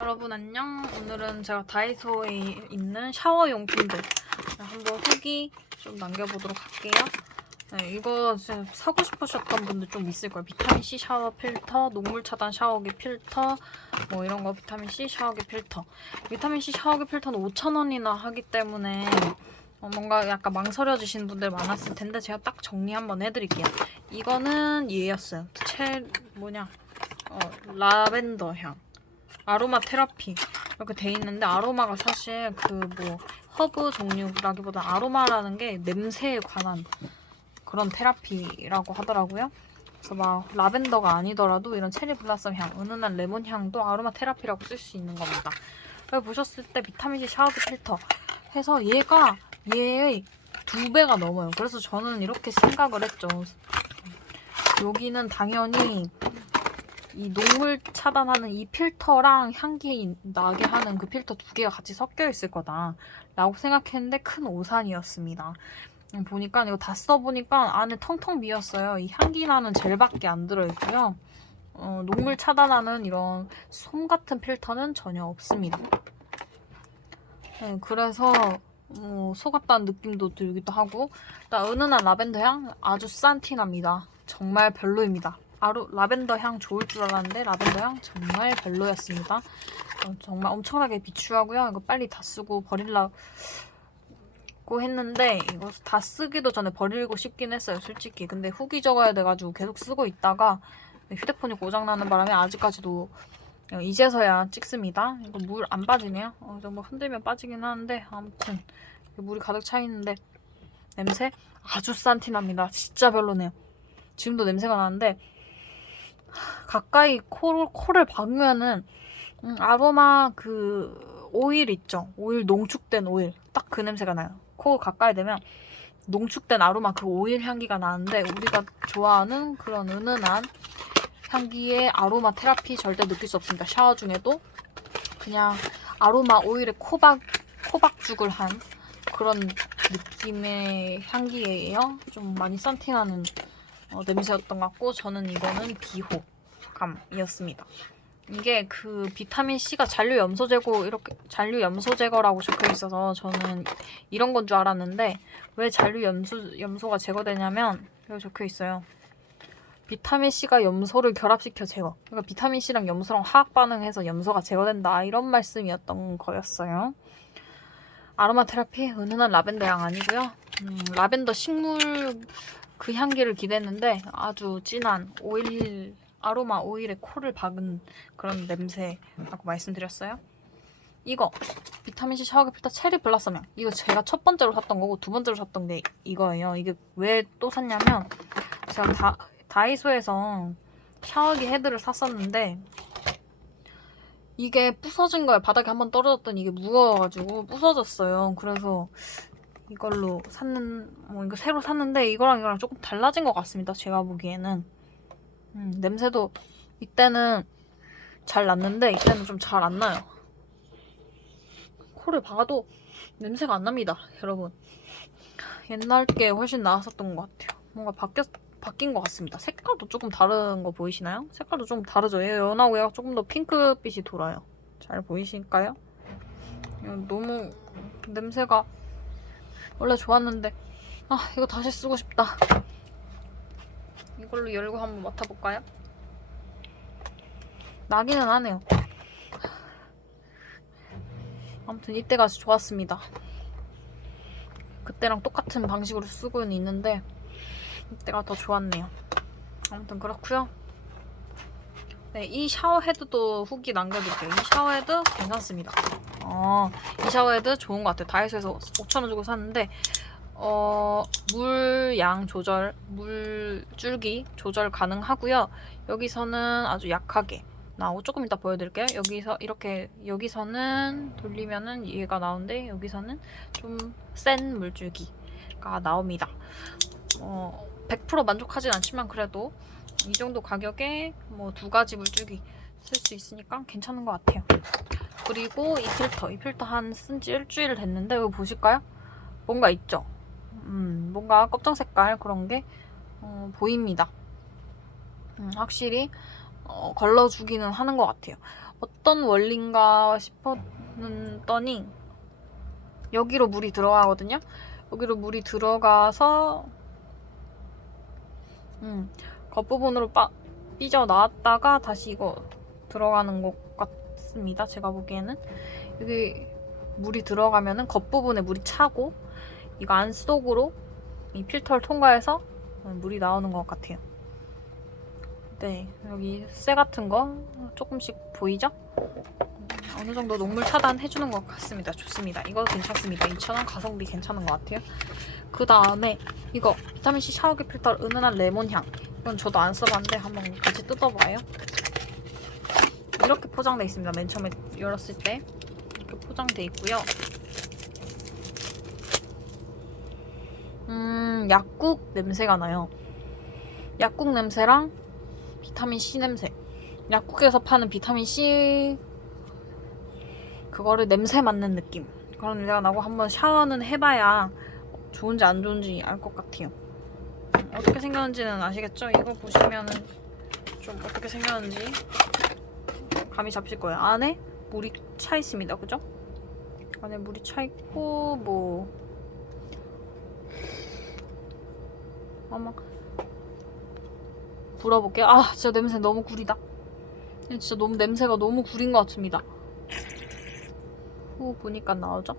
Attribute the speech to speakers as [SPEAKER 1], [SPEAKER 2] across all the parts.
[SPEAKER 1] 여러분 안녕. 오늘은 제가 다이소에 있는 샤워 용품들 한번 후기 좀 남겨보도록 할게요. 네, 이거 사고 싶으셨던 분들 좀 있을 거예요. 비타민 C 샤워 필터, 녹물 차단 샤워기 필터, 뭐 이런 거 비타민 C 샤워기 필터. 비타민 C 샤워기 필터는 5,000원이나 하기 때문에 어, 뭔가 약간 망설여지시는 분들 많았을 텐데 제가 딱 정리 한번 해드릴게요. 이거는 얘였어요. 채 뭐냐? 어, 라벤더 향. 아로마 테라피 이렇게 돼 있는데 아로마가 사실 그 뭐 허브 종류라기보다 아로마라는 게 냄새에 관한 그런 테라피라고 하더라고요. 그래서 막 라벤더가 아니더라도 이런 체리 블라썸 향, 은은한 레몬 향도 아로마 테라피라고 쓸 수 있는 겁니다. 여기 보셨을 때 비타민C 샤워기 필터 해서 얘가 얘의 두 배가 넘어요. 그래서 저는 이렇게 생각을 했죠. 여기는 당연히 이 녹물 차단하는 이 필터랑 향기 나게 하는 그 필터 두 개가 같이 섞여 있을 거다 라고 생각했는데 큰 오산이었습니다. 음, 보니까 이거 다 써보니까 안에 텅텅 비었어요. 이 향기 나는 젤밖에 안 들어있고요. 어, 녹물 차단하는 이런 솜 같은 필터는 전혀 없습니다. 네, 그래서 어, 속았다는 느낌도 들기도 하고 은은한 라벤더 향 아주 싼 티 납니다. 정말 별로입니다 아로 라벤더 향 좋을 줄 알았는데 라벤더 향 정말 별로였습니다. 어, 정말 엄청나게 비추하고요. 이거 빨리 다 쓰고 버릴라고 했는데 이거 다 쓰기도 전에 버리고 싶긴 했어요. 솔직히. 근데 후기 적어야 돼가지고 계속 쓰고 있다가 휴대폰이 고장나는 바람에 아직까지도 어, 이제서야 찍습니다. 이거 물 안 빠지네요. 어, 좀뭐 흔들면 빠지긴 하는데 아무튼 물이 가득 차 있는데 냄새 아주 싼 티 납니다. 진짜 별로네요. 지금도 냄새가 나는데 가까이 코, 코를 박으면은 음, 아로마 그 오일 있죠. 오일 농축된 오일. 딱 그 냄새가 나요. 코 가까이 대면 농축된 아로마 그 오일 향기가 나는데 우리가 좋아하는 그런 은은한 향기의 아로마 테라피 절대 느낄 수 없습니다. 샤워 중에도 그냥 아로마 오일에 코박 코박죽을 한 그런 느낌의 향기예요. 좀 많이 썬팅하는 어, 냄새였던 것 같고 저는 이거는 비호감이었습니다. 이게 그 비타민 C가 잔류 염소 제거 이렇게 잔류 염소 제거라고 적혀 있어서 저는 이런 건 줄 알았는데 왜 잔류 염소 염소가 제거되냐면 여기 적혀 있어요. 비타민 C가 염소를 결합시켜 제거. 그러니까 비타민 C랑 염소랑 화학 반응해서 염소가 제거된다 이런 말씀이었던 거였어요. 아로마 테라피 은은한 라벤더 향 아니고요. 음, 라벤더 식물 그 향기를 기대했는데 아주 진한 오일 아로마 오일에 코를 박은 그런 냄새라고 말씀드렸어요. 이거 비타민C 샤워기 필터 체리 블라썸 향 이거 제가 첫 번째로 샀던 거고 두 번째로 샀던 게 이거예요. 이게 왜 또 샀냐면 제가 다, 다이소에서 샤워기 헤드를 샀었는데 이게 부서진 거예요. 바닥에 한번 떨어졌더니 이게 무거워가지고 부서졌어요. 그래서 이걸로 샀는 뭐 이거 새로 샀는데 이거랑 이거랑 조금 달라진 것 같습니다. 제가 보기에는 음, 냄새도 이때는 잘 났는데 이때는 좀 잘 안 나요. 코를 박아도 냄새가 안 납니다, 여러분. 옛날 게 훨씬 나았었던 것 같아요. 뭔가 바뀌었 바뀐 것 같습니다. 색깔도 조금 다른 거 보이시나요? 색깔도 좀 다르죠. 얘 연하고 얘가 조금 더 핑크빛이 돌아요. 잘 보이실까요? 너무 냄새가 원래 좋았는데 아 이거 다시 쓰고 싶다 이걸로 열고 한번 맡아볼까요? 나기는 하네요 아무튼 이때가 아주 좋았습니다 그때랑 똑같은 방식으로 쓰고는 있는데 이때가 더 좋았네요 아무튼 그렇고요 네, 이 샤워헤드도 후기 남겨둘게요. 이 샤워헤드 괜찮습니다. 어, 이 샤워헤드 좋은 것 같아요. 다이소에서 5,000원 주고 샀는데 어, 물 양 조절, 물 줄기 조절 가능하고요. 여기서는 아주 약하게 나오고 조금 이따 보여드릴게요. 여기서 이렇게 여기서는 돌리면은 얘가 나오는데 여기서는 좀 센 물줄기가 나옵니다. 어, 100% 만족하진 않지만 그래도 이 정도 가격에 뭐 두 가지 물줄기 쓸 수 있으니까 괜찮은 것 같아요. 그리고 이 필터, 이 필터 한 쓴 지 일주일 됐는데 이거 보실까요? 뭔가 있죠? 음, 뭔가 검정 색깔 그런 게 어, 보입니다. 음, 확실히 어, 걸러주기는 하는 것 같아요. 어떤 원리인가 싶었더니 여기로 물이 들어가거든요. 여기로 물이 들어가서 음, 겉부분으로 빠, 삐져 나왔다가 다시 이거 들어가는 것 같습니다. 제가 보기에는 여기 물이 들어가면은 겉 부분에 물이 차고 이거 안 속으로 이 필터를 통과해서 물이 나오는 것 같아요. 네, 여기 쇠 같은 거 조금씩 보이죠? 어느 정도 녹물 차단 해주는 것 같습니다. 좋습니다. 이거 괜찮습니다. 2,000원 가성비 괜찮은 것 같아요. 그 다음에 이거 비타민C 샤워기 필터 은은한 레몬 향. 이건 저도 안 써봤는데 한번 같이 뜯어봐요. 이렇게 포장돼 있습니다. 맨 처음에 열었을 때 이렇게 포장돼 있고요. 음, 약국 냄새가 나요. 약국 냄새랑 비타민 C 냄새. 약국에서 파는 비타민 C 그거를 냄새 맡는 느낌. 그런 냄새가 나고 한번 샤워는 해봐야 좋은지 안 좋은지 알 것 같아요. 어떻게 생겼는지는 아시겠죠? 이거 보시면은 좀 어떻게 생겼는지 감이 잡힐 거예요. 안에 물이 차 있습니다. 그죠? 안에 물이 차 있고 뭐 아마 불어볼게요. 아 진짜 냄새 너무 구리다. 진짜 너무 냄새가 너무 구린 것 같습니다. 후 보니까 나오죠?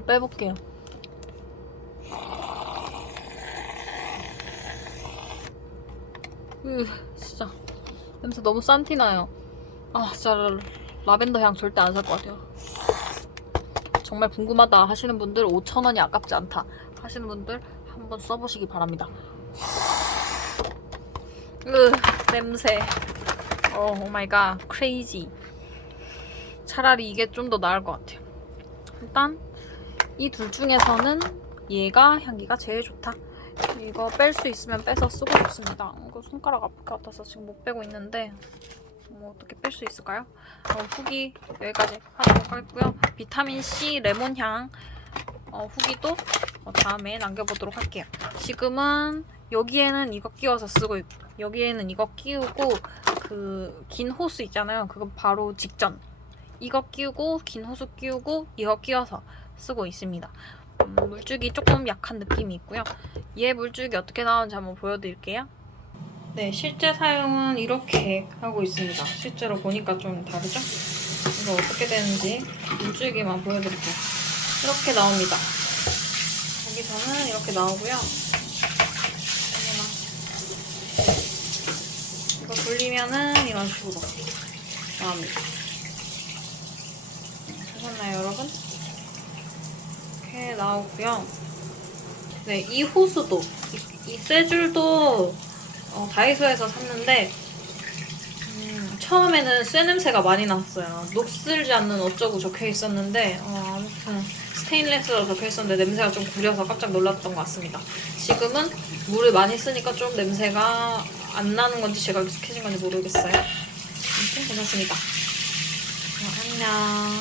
[SPEAKER 1] 물 빼볼게요. 으, 진짜 냄새 너무 싼티나요. 아, 진짜 라벤더 향 절대 안 살 것 같아요. 정말 궁금하다 하시는 분들 5,000원이 아깝지 않다 하시는 분들 한번 써보시기 바랍니다. 으, 냄새. 어, 오 마이 갓. 크레이지. 차라리 이게 좀 더 나을 것 같아요. 일단 이 둘 중에서는 얘가 향기가 제일 좋다. 이거 뺄 수 있으면 빼서 쓰고 싶습니다. 이거 손가락 아플 것 같아서 지금 못 빼고 있는데 뭐 어떻게 뺄 수 있을까요? 어, 후기 여기까지 하도록 하겠고요. 비타민 C 레몬 향 어, 후기도 어, 다음에 남겨보도록 할게요. 지금은 여기에는 이거 끼워서 쓰고 있고 여기에는 이거 끼우고 그 긴 호스 있잖아요. 그거 바로 직전 이거 끼우고 긴 호스 끼우고 이거 끼워서 쓰고 있습니다. 음, 물줄기 조금 약한 느낌이 있고요. 얘 물줄기 어떻게 나오는지 한번 보여드릴게요. 네, 실제 사용은 이렇게 하고 있습니다. 실제로 보니까 좀 다르죠? 이거 어떻게 되는지 물줄기만 보여드릴게요. 이렇게 나옵니다. 여기서는 이렇게 나오고요. 이거 돌리면은 이런 식으로 나옵니다. 보셨나요, 여러분? 이렇게 나오고요. 네, 이 호수도 이, 이 쇠줄도 어, 다이소에서 샀는데 음, 처음에는 쇠 냄새가 많이 났어요. 녹슬지 않는 어쩌고 적혀 있었는데 어, 아무튼 스테인레스로 적혀 있었는데 냄새가 좀 구려서 깜짝 놀랐던 것 같습니다. 지금은 물을 많이 쓰니까 좀 냄새가 안 나는 건지 제가 익숙해진 건지 모르겠어요. 아무튼 괜찮습니다. 어, 안녕.